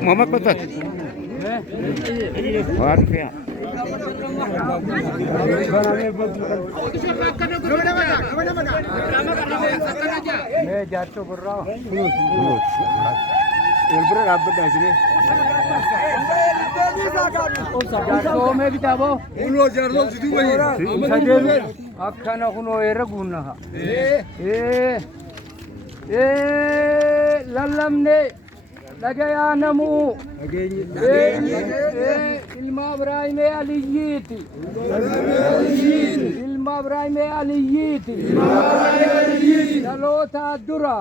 Muhammad Batat. Harus ya. Jatuh berapa? Berapa dah sini? Oh, मैं भी चाहो। उलो जर्लो जितू भाई। आखा ना कुनो एरा गुना हा। लल्लम ने लगे या नमू। इल्मा इब्राहिम अलीयती। इल्मा इब्राहिम अलीयती। ललोता दुरा।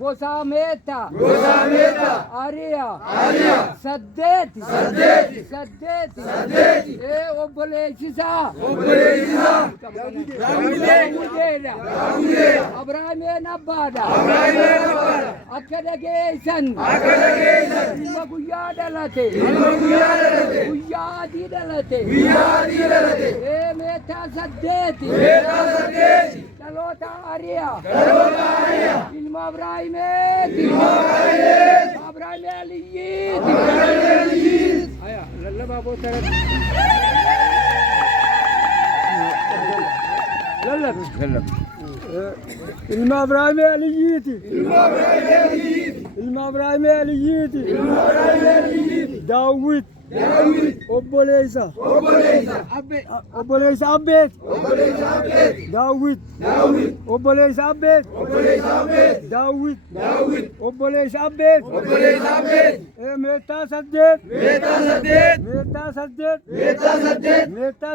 गोसा मेता। आरिया। सद्देती। ए ओबले चिसा। इब्राहिम नब्बादा। अकदगे सन। ilma guyyaa dhalate guyyaa adii dhalate meetaa saddeeti dhaloota ariyaa ilma ibraahimeeti ibraahimee aliyyiiti aya lallabaa bootara lallab ilma ibraahimee aliyyiiti ilma ibraahimee aliyyiiti daawit obboleessa abbeet daawit obboleessa abbeet daawit obboleessa abbeet meetaa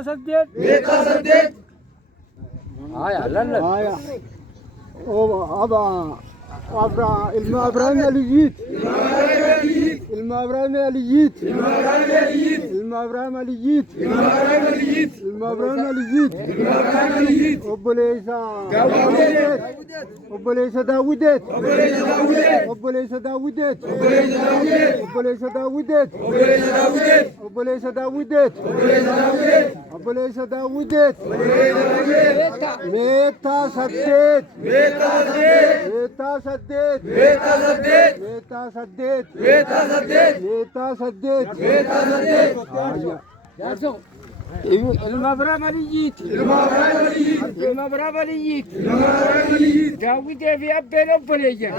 saddeet aya lalla aya o aba abra ilma ibrahim aliyit ilma ibrahim aliyit ilma ibrahim aliyit ilma ibrahim aliyit obboleessa daawudet obboleessa daawudet meetaa saddeet ilma ibrahim aliyyiit daawitee fi abbeen obboleeyyan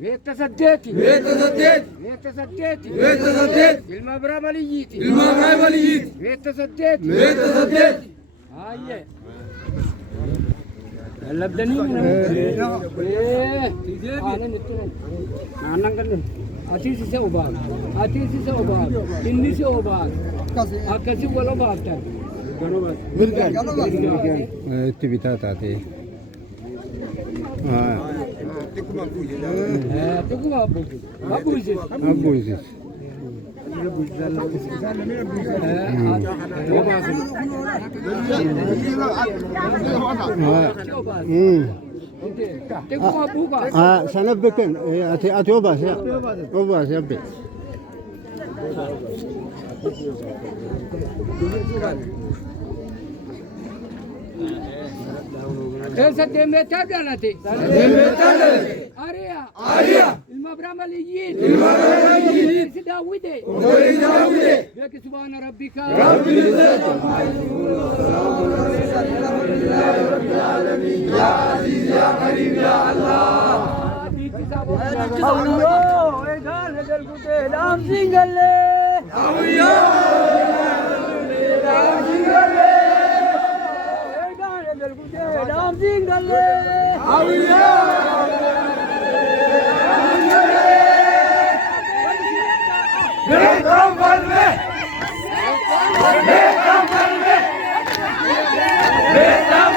meetaa saddeeti ilma ibrahim aliyyiit meetaa saddeeti ayye labdani atisi se obal inni se obal akasi wala baatan itti bitaatate tikuma abuisis sana beken ati obas ya be esa demeta dalate aria ilma ibrahim aliyyin dawide laki subhana rabbika rabbil izzati amma yasifun ya aziz ya karim ya allah awiyo egal hedel gute lam singalle awiyo lam singalle egal hedel gute lam singalle awiyo Betam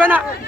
Bana.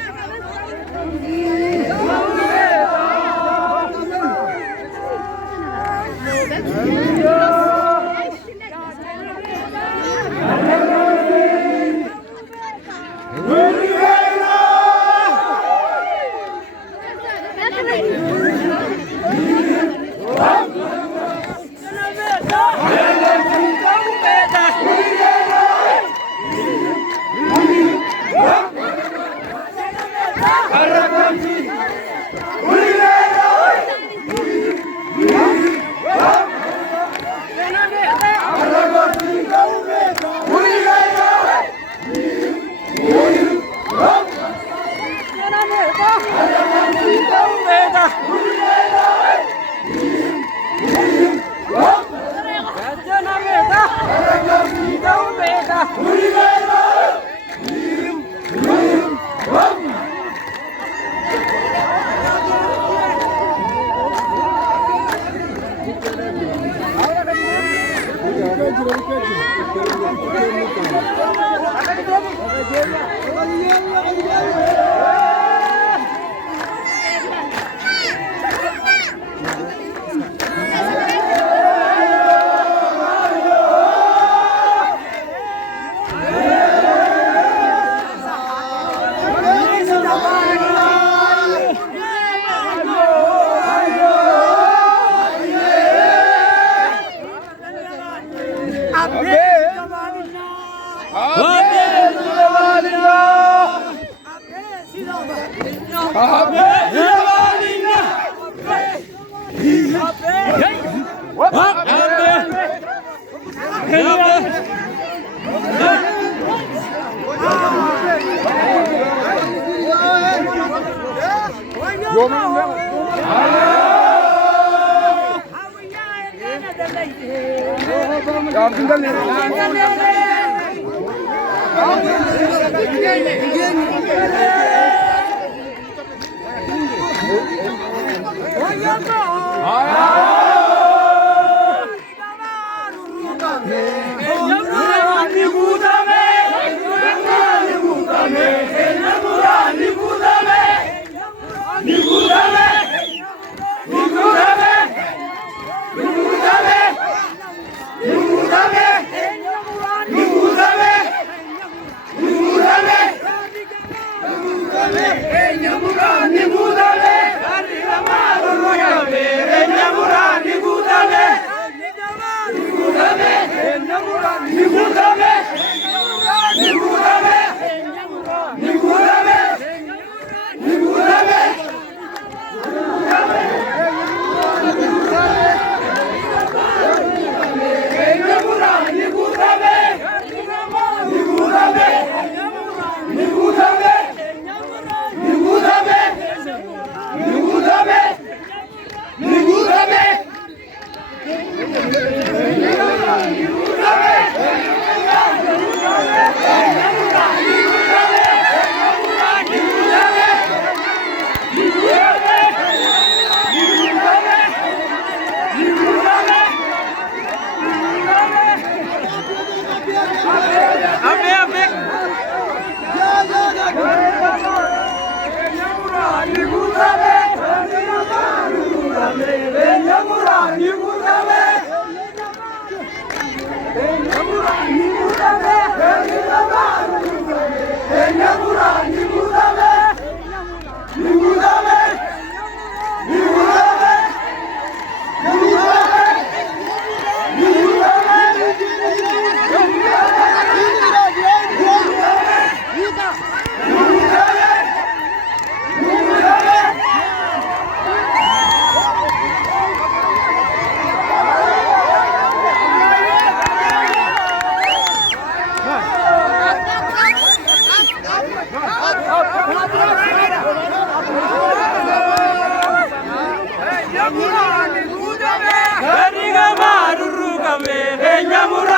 የኛ ሙራ